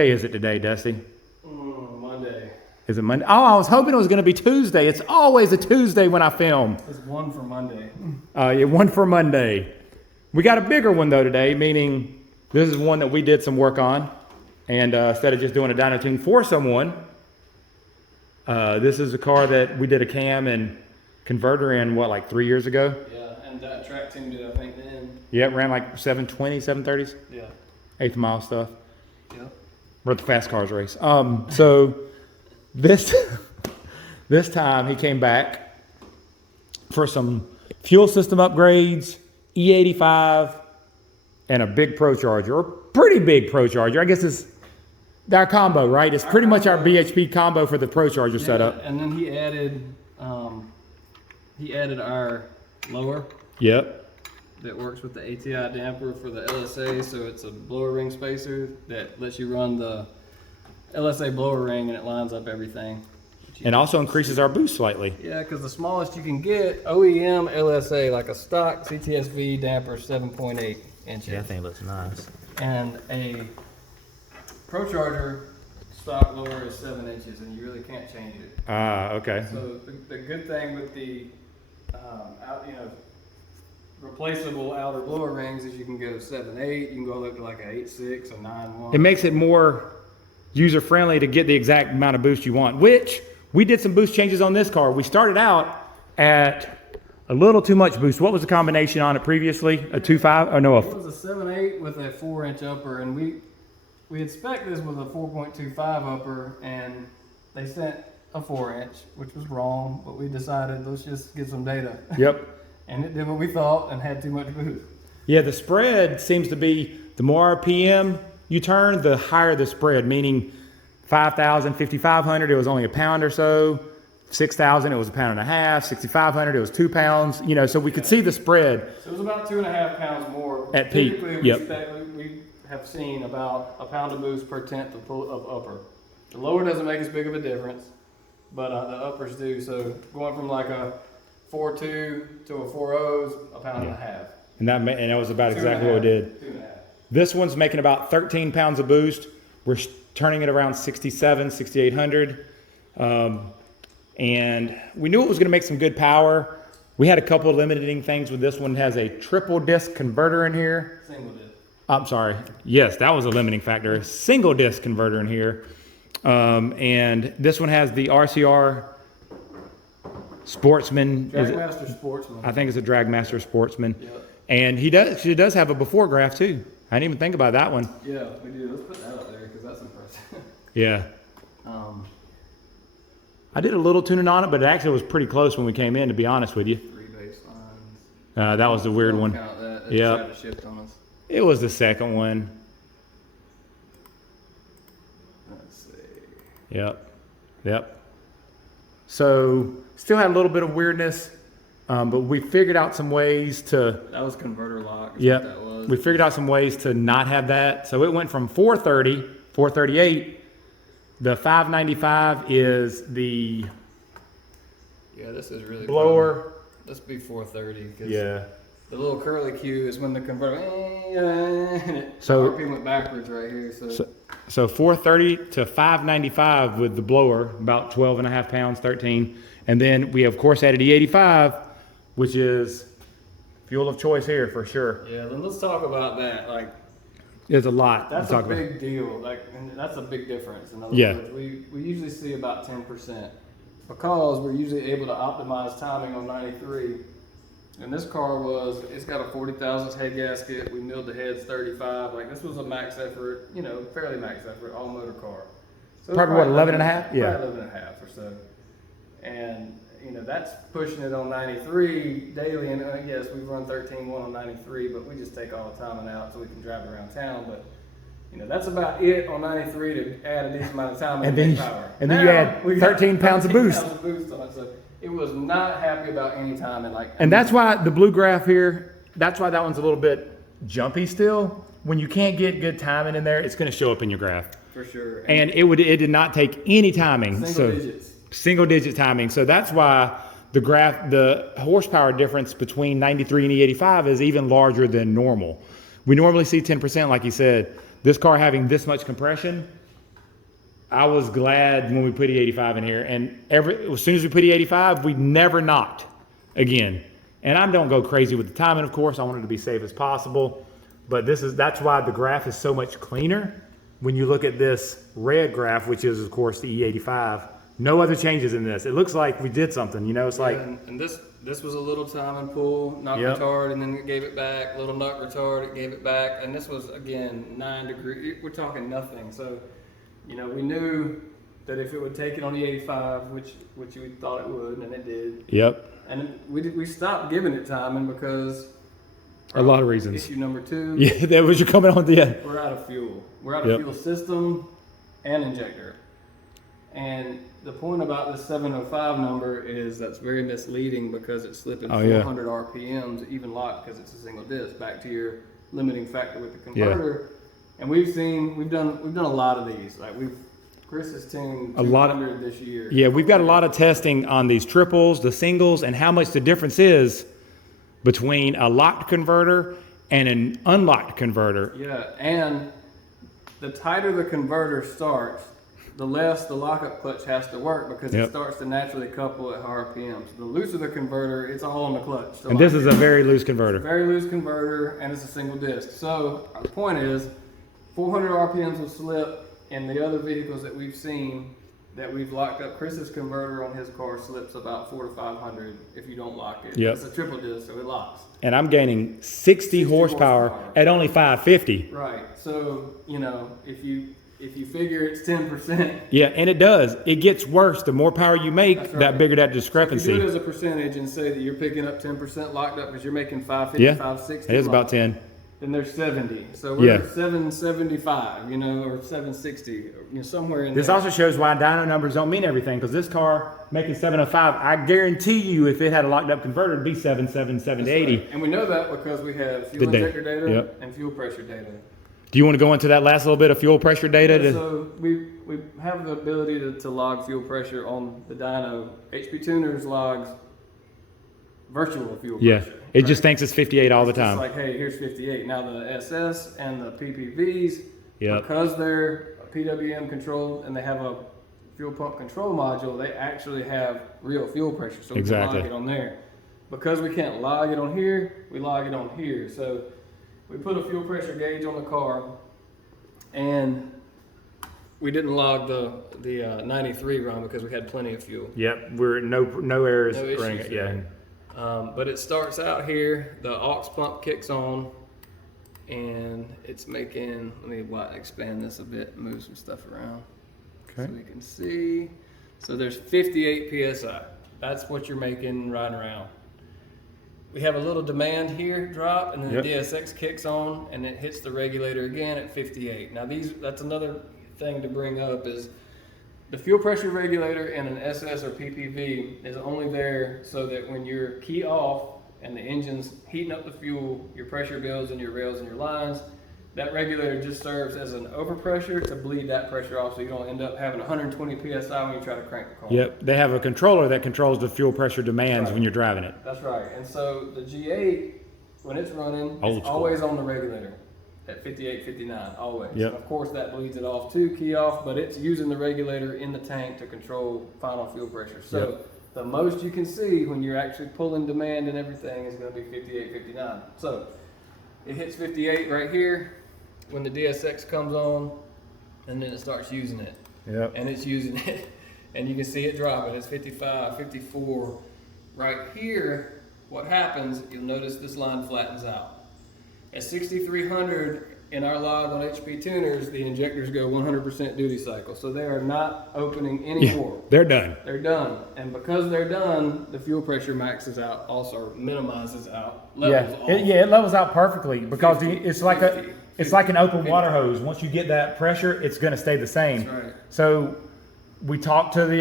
day is it today, Dusty? Monday. Is it Monday? Oh, I was hoping it was going to be Tuesday. It's always a Tuesday when I film. It's one for Monday. Yeah, one for Monday. We got a bigger one though today, meaning this is one that we did some work on. And instead of just doing a dyno tune for someone, this is a car that we did a cam and converter in, what, like 3 years ago? Yeah, and that track team did, I think, then. Yeah, it ran like 720, 730s. Yeah. 8th mile stuff. Yeah. We're at the fast cars race. So this time he came back for some fuel system upgrades, E85, and a big ProCharger, or pretty big ProCharger. I guess it's our combo, right? It's pretty much our BHP combo for the ProCharger setup. And then he added our lower. Yep. That works with the ATI damper for the LSA, so it's a blower ring spacer that lets you run the LSA blower ring and it lines up everything. And also increases our boost slightly. Yeah, because the smallest you can get, OEM LSA, like a stock CTSV damper, 7.8 inches. Yeah, that thing looks nice. And a ProCharger stock lower is 7 inches, and you really can't change it. Ah, okay. So the good thing with the replaceable outer blower rings is you can go 7.8, you can go up to like a 8.6, a 9.1. It makes it more user friendly to get the exact amount of boost you want, which we did some boost changes on this car. We started out at a little too much boost. What was the combination on it previously? A 2.5? Or no? It was a 7.8 with a 4-inch upper, and we had spec'd this with a 4.25 upper, and they sent a 4-inch, which was wrong, but we decided let's just get some data. Yep. And it did what we thought and had too much boost. Yeah, the spread seems to be the more RPM you turn, the higher the spread, meaning 5,000, 5,500, it was only a pound or so. 6,000, it was a pound and a half. 6,500, it was 2 pounds. You know, so we could see the spread. So it was about 2.5 pounds more. At peak, Typically, we have seen about a pound of boost per tenth of upper. The lower doesn't make as big of a difference, but the uppers do. So going from like a 4.2 to a 4.0 is a pound and a half. And that was about exactly what we did. 2.5. This one's making about 13 pounds of boost. We're turning it around 67, 6,800. And we knew it was going to make some good power. We had a couple of limiting things with this one. It has a triple disc converter in here. Single disc. I'm sorry. Yes, that was a limiting factor. A single disc converter in here. And this one has the RCR Sportsman. Dragmaster Sportsman. I think it's a Dragmaster Sportsman. Yep. And she does have a before graph too. I didn't even think about that one. Yeah, we do. Let's put that up there because that's impressive. Yeah. I did a little tuning on it, but it actually was pretty close when we came in, to be honest with you. 3 bass lines. That was the weird one. Count that. Yeah. Tried to shift on us. It was the second one. Let's see. Yep. So still had a little bit of weirdness, but we figured out some ways to. That was converter lock. Yep. That was. We figured out some ways to not have that. So it went from 430, 438. The 595 is the Yeah, this is really blower. cool. Let's be 430. Yeah. The little curly Q is when the converter. So RPM went backwards right here. So 430 to 595 with the blower, about 12 and a half pounds, 13. And then we of course added E85, which is fuel of choice here for sure. Yeah, then let's talk about that. Like, there's a lot that's to talk a big deal. Like, and that's a big difference. In other words, we usually see about 10% because we're usually able to optimize timing on 93. And this car it's got a 40 thousandths head gasket. We milled the heads 35. Like, this was a max effort, fairly max effort, all motor car. So Probably what, 11 and a half? Yeah. 11 and a half or so. And, that's pushing it on 93 daily. And yes, we run 13.1 on 93, but we just take all the timing out so we can drive around town. But, that's about it on 93 to add a decent amount of time and power. And then you add 13 pounds of boost. On it, so it was not happy about any time. And that's why the blue graph here, that's why that one's a little bit jumpy still. When you can't get good timing in there, it's going to show up in your graph. For sure. And it did not take any timing. Single digit timing. So that's why the horsepower difference between 93 and E85 is even larger than normal. We normally see 10%, like you said. This car having this much compression, I was glad when we put E85 in here, and as soon as we put E85, we never knocked again. And I don't go crazy with the timing, of course. I want it to be safe as possible, but that's why the graph is so much cleaner. When you look at this red graph, which is of course the E85, no other changes in this. It looks like we did something, you know, it's like. And this was a little time and pull, knock retard, and then it gave it back, little knock retard, it gave it back. And this was, again, 9 degrees, we're talking nothing. So, you know, we knew that if it would take it on the 85, which we thought it would, and it did. Yep. And we stopped giving it timing because a lot of reasons. Issue number 2. Yeah, that was you're coming on the end. We're out of fuel. We're out of fuel system and injector. And the point about the 705 number is that's very misleading because it's slipping 400 RPMs, even locked because it's a single disc. Back to your limiting factor with the converter. And we've done a lot of these. Like Chris has tuned 200 this year. Yeah, we've got a lot of testing on these triples, the singles, and how much the difference is between a locked converter and an unlocked converter. Yeah, and the tighter the converter starts, the less the lockup clutch has to work because it starts to naturally couple at higher RPMs. The looser the converter, it's all on the clutch. So and this is a very loose converter. Very loose converter, and it's a single disc. So the point is, 400 RPMs will slip in the other vehicles that we've seen that we've locked up. Chris's converter on his car slips about 400 to 500 if you don't lock it. It's a triple disc, so it locks. And I'm gaining 60 horsepower at only 550. Right. So, you know, if you figure it's 10%. Yeah, and it does. It gets worse. The more power you make, that bigger that discrepancy. So if you do it as a percentage and say that you're picking up 10% locked up because you're making 550, 560. It is about 10. Then there's 70. So we're at 775, you know, or 760, you know, somewhere in there. This also shows why dyno numbers don't mean everything, because this car making 705, I guarantee you if it had a locked up converter, it'd be 780. Right. And we know that because we have fuel injector data and fuel pressure data. Do you want to go into that last little bit of fuel pressure data? So we have the ability to log fuel pressure on the dyno. HP Tuners logs virtual fuel pressure. It just thinks it's 58 all the time. It's like, hey, here's 58. Now the SS and the PPVs, because they're PWM controlled and they have a fuel pump control module, they actually have real fuel pressure. So we can log it on there. Because we can't log it on here, we log it on here. So we put a fuel pressure gauge on the car, and we didn't log the 93 run because we had plenty of fuel. Yep, we're no errors. No issues there. But it starts out here, the aux pump kicks on, and it's making, let me expand this a bit, move some stuff around so we can see. So there's 58 PSI. That's what you're making riding around. We have a little demand here drop, and then the DSX kicks on, and it hits the regulator again at 58. Now that's another thing to bring up is the fuel pressure regulator in an SS or PPV is only there so that when you're key off and the engine's heating up the fuel, your pressure builds in your rails and your lines, that regulator just serves as an overpressure to bleed that pressure off so you don't end up having 120 PSI when you try to crank the car. Yep, they have a controller that controls the fuel pressure demands when you're driving it. That's right. And so the G8, when it's running, it's always on the regulator at 58, 59, always. Yep. And of course that bleeds it off too, key off, but it's using the regulator in the tank to control final fuel pressure. So the most you can see when you're actually pulling demand and everything is going to be 58, 59. So it hits 58 right here when the DSX comes on, and then it starts using it. Yep. And it's using it, and you can see it dropping. It's 55, 54. Right here, what happens, you'll notice this line flattens out. At 6,300 in our log on HP Tuners, the injectors go 100% duty cycle. So they are not opening anymore. They're done. They're done. And because they're done, the fuel pressure maxes out, also minimizes out, levels off. It levels out perfectly because it's like an open water hose. Once you get that pressure, it's going to stay the same. That's right. So we talked to the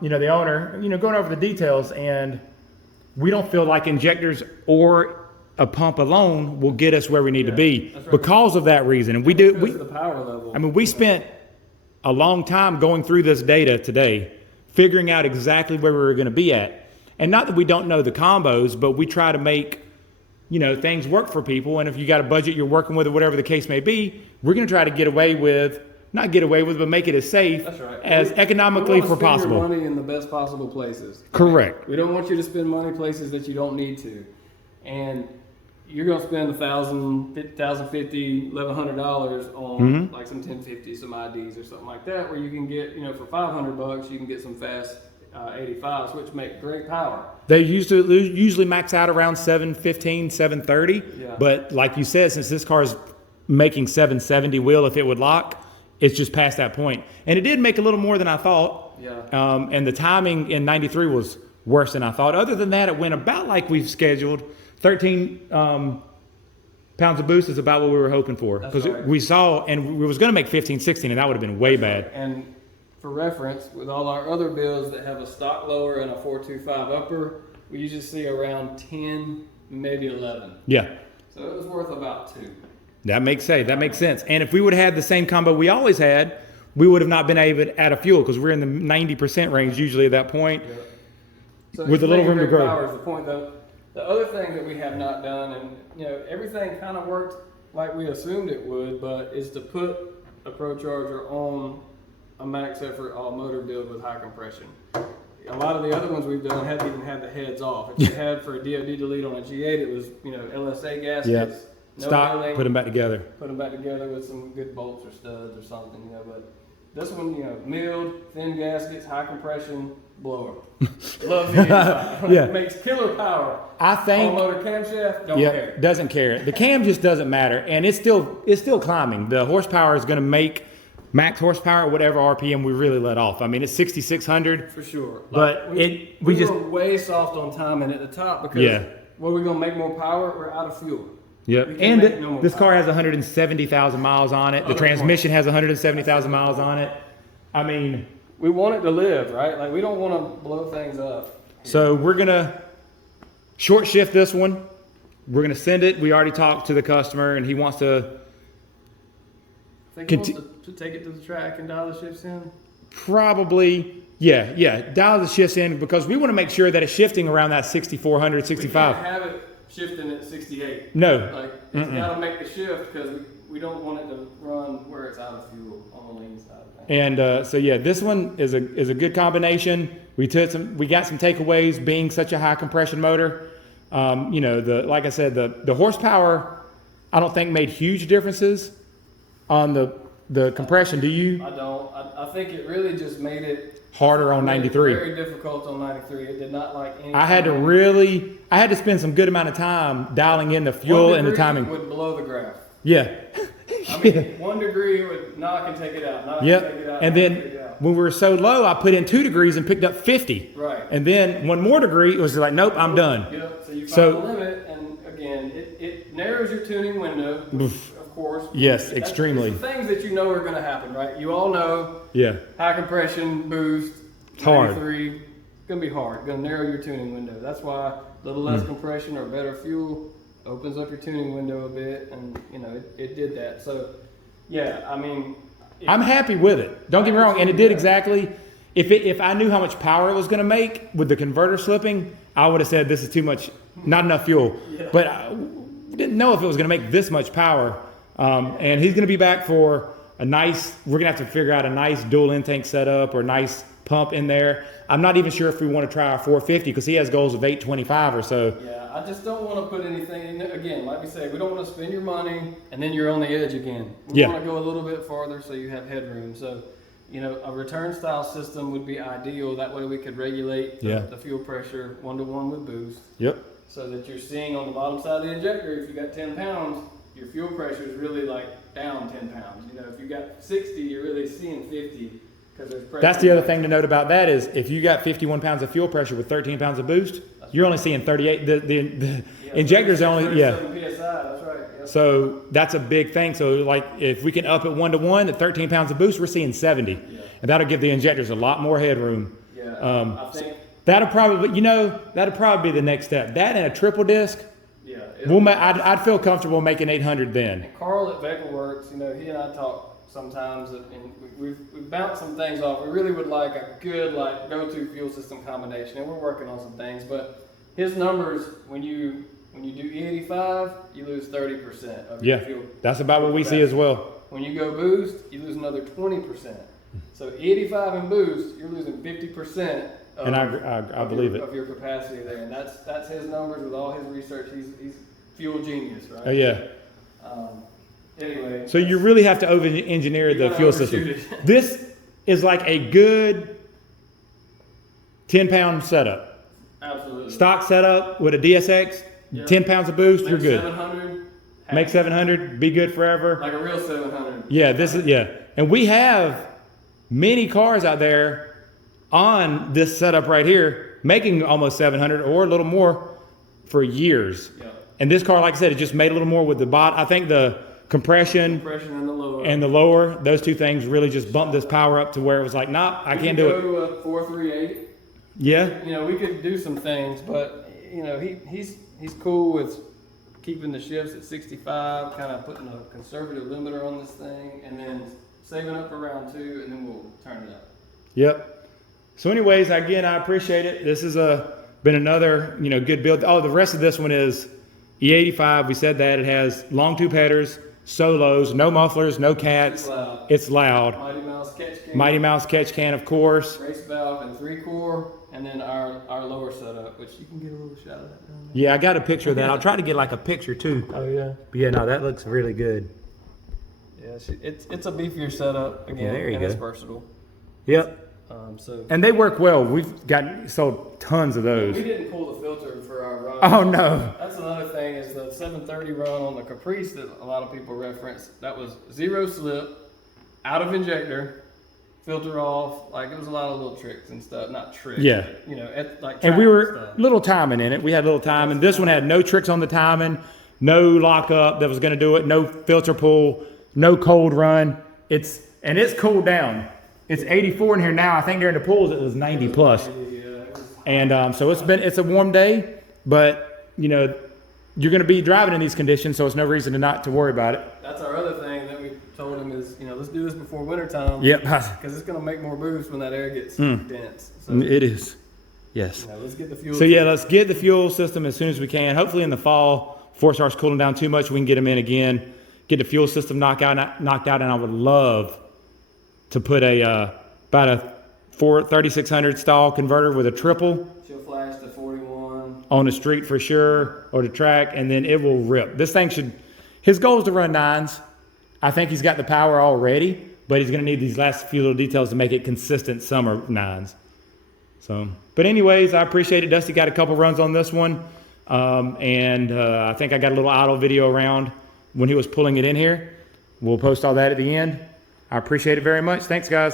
the owner, going over the details, and we don't feel like injectors or a pump alone will get us where we need to be because of that reason. And the power level. I mean, we spent a long time going through this data today, figuring out exactly where we were going to be at. And not that we don't know the combos, but we try to make, things work for people. And if you got a budget you're working with or whatever the case may be, we're going to try to get away with not get away with, but make it as safe That's right. as economically we for want to spend possible. your money in the best possible places. Correct. We don't want you to spend money places that you don't need to, and you're gonna spend $1,050, $1,100 on like some 1050, some IDs or something like that, where you can get, for $500 you can get some fast 85s, which make great power. They usually max out around 715, 730. Yeah. But like you said, since this car is making 770 wheel if it would lock, it's just past that point. And it did make a little more than I thought. Yeah. And the timing in 93 was worse than I thought. Other than that, it went about like we've scheduled. 13 pounds of boost is about what we were hoping for. Because right. we saw, and we was going to make 15, 16, and that would have been way bad. And for reference, with all our other builds that have a stock lower and a 425 upper, we usually see around 10, maybe 11. Yeah. So it was worth about 2. That makes sense. And if we would have had the same combo we always had, we would have not been able to add a fuel because we're in the 90% range usually at that point. Yep. So With a little room to grow. Power is the point, though. The other thing that we have not done, and everything kind of worked like we assumed it would, but is to put a ProCharger on a max effort all motor build with high compression. A lot of the other ones we've done haven't even had the heads off. If you had for a DOD delete on a G8, it was LSA gaskets. Yep. No Stop, milling, put them back together. Put them back together with some good bolts or studs or something, But this one, milled, thin gaskets, high compression, blower. Love the inside. Yeah. It makes killer power. I think. All motor camshaft, don't care. Doesn't care. The cam just doesn't matter, and it's still climbing. The horsepower is going to make max horsepower, whatever RPM we really let off. I mean, it's 6,600 for sure. But we were way soft on timing at the top because what are we going to make more power? We're out of fuel. Yep. And this car has 170,000 miles on it. The transmission has 170,000 miles on it. I mean, we want it to live, right? Like, we don't want to blow things up. So we're going to short shift this one. We're going to send it. We already talked to the customer, and he wants to... I think he wants to take it to the track and dial the shifts in? Probably, yeah. Dial the shifts in because we want to make sure that it's shifting around that 6,400, 65. We can't have it shifting at 68. No. Like, it's got to make the shift because we don't want it to run where it's out of fuel on the lean side of things. And this one is a good combination. We got some takeaways being such a high compression motor. Like I said, the horsepower I don't think made huge differences on the compression. Do you? I don't. I think it really just made it harder on 93. Very difficult on 93. It did not like any. I had to spend some good amount of time dialing in the fuel and the timing. Would blow the graph. Yeah. I mean, 1 degree would knock and take it out. Yep. And then when we were so low, I put in 2 degrees and picked up 50. Right. And then 1 more degree, it was like, nope, I'm done. Yep. So you find the limit, and again, it narrows your tuning window. Of course. Yes, extremely. It's the things that are going to happen, right? You all know. Yeah. High compression boost. It's hard. 93. It's going to be hard. Going to narrow your tuning window. That's why a little less compression or better fuel opens up your tuning window a bit, and it did that. So, yeah, I mean, I'm happy with it. Don't get me wrong, and it did exactly. If I knew how much power it was going to make with the converter slipping, I would have said this is too much, not enough fuel. Yeah. But I didn't know if it was going to make this much power. And he's going to be back for a nice. We're going to have to figure out a nice dual intake setup or nice pump in there. I'm not even sure if we want to try our 450 because he has goals of 825 or so. Yeah, I just don't want to put anything in there. Again, like we say, we don't want to spend your money and then you're on the edge again. We want to go a little bit farther so you have headroom. So, a return style system would be ideal. That way we could regulate the fuel pressure 1-to-1 with boost. Yep. So that you're seeing on the bottom side of the injector, if you got 10 pounds, your fuel pressure is really like down 10 pounds. If you got 60, you're really seeing 50. That's the other thing to note about that is if you got 51 pounds of fuel pressure with 13 pounds of boost, you're only seeing 38. The injectors are only, PSI, that's right. Yep. So that's a big thing. So like if we can up it 1-to-1 at 13 pounds of boost, we're seeing 70. Yeah. And that'll give the injectors a lot more headroom. Yeah, I think. That'll probably be the next step. That and a triple disc. Yeah. I'd feel comfortable making 800 then. And Carl at Vaporworks, he and I talk sometimes, and we've bounced some things off. We really would like a good go-to fuel system combination, and we're working on some things. But his numbers, when you do E85, you lose 30% of your fuel. That's about what we see as well. When you go boost, you lose another 20%. So 85 in boost, you're losing 50%. And I believe it. Of your capacity there, and that's his numbers with all his research. He's fuel genius, right? Oh yeah. Anyway. So you really have to over-engineer the fuel system. This is like a good 10-pound setup. Absolutely. Stock setup with a DSX, 10 pounds of boost, you're good. 700. Make 700, be good forever. Like a real 700. Yeah, this is, yeah. And we have many cars out there on this setup right here making almost 700 or a little more for years. Yeah. And this car, like I said, it just made a little more with the I think the compression and the lower, those two things really just bumped this power up to where it was like, nah, I can't do it. Go to a 438. Yeah. You know, we could do some things, but you know, he's cool with keeping the shifts at 65, kind of putting a conservative limiter on this thing, and then saving up for round 2, and then we'll turn it up. Yep. So anyways, again, I appreciate it. This has been another, good build. Oh, the rest of this one is E85. We said that. It has long tube headers, solos, no mufflers, no cats. It's loud. Mighty Mouse catch can, of course. Race valve and 3-core, and then our lower setup, which you can get a little shot of that down there. Yeah, I got a picture of that. I'll try to get like a picture too. Oh yeah. But yeah, no, that looks really good. Yeah, it's a beefier setup again, there you and go. it's versatile. Yep. And they work well. We've sold tons of those. We didn't pull the filter for our run. Oh no. That's another thing is the 730 run on the Caprice that a lot of people reference. That was 0 slip, out of injector, filter off. Like it was a lot of little tricks and stuff. Not tricks. Yeah. Like and we were little timing in it. We had little timing. This one had no tricks on the timing, no lockup that was going to do it, no filter pull, no cold run. It's cooled down. It's 84 in here now. I think during the pools it was 90 plus. And so it's a warm day, but you're going to be driving in these conditions, so it's no reason not to worry about it. That's our other thing that we told him is, let's do this before wintertime. Yep. Because it's going to make more boost when that air gets dense. So, it is. Yes. Let's get the fuel. So yeah, let's get the fuel system as soon as we can. Hopefully in the fall, before it starts cooling down too much, we can get them in again, get the fuel system knocked out, and I would love to put about a 3600 stall converter with a triple. She'll flash to 41 on the street for sure, or the track, and then it will rip. This thing his goal is to run 9s. I think he's got the power already, but he's going to need these last few little details to make it consistent summer 9s. So, but anyways, I appreciate it. Dusty got a couple runs on this one, and I think I got a little idle video around when he was pulling it in here. We'll post all that at the end. I appreciate it very much. Thanks, guys.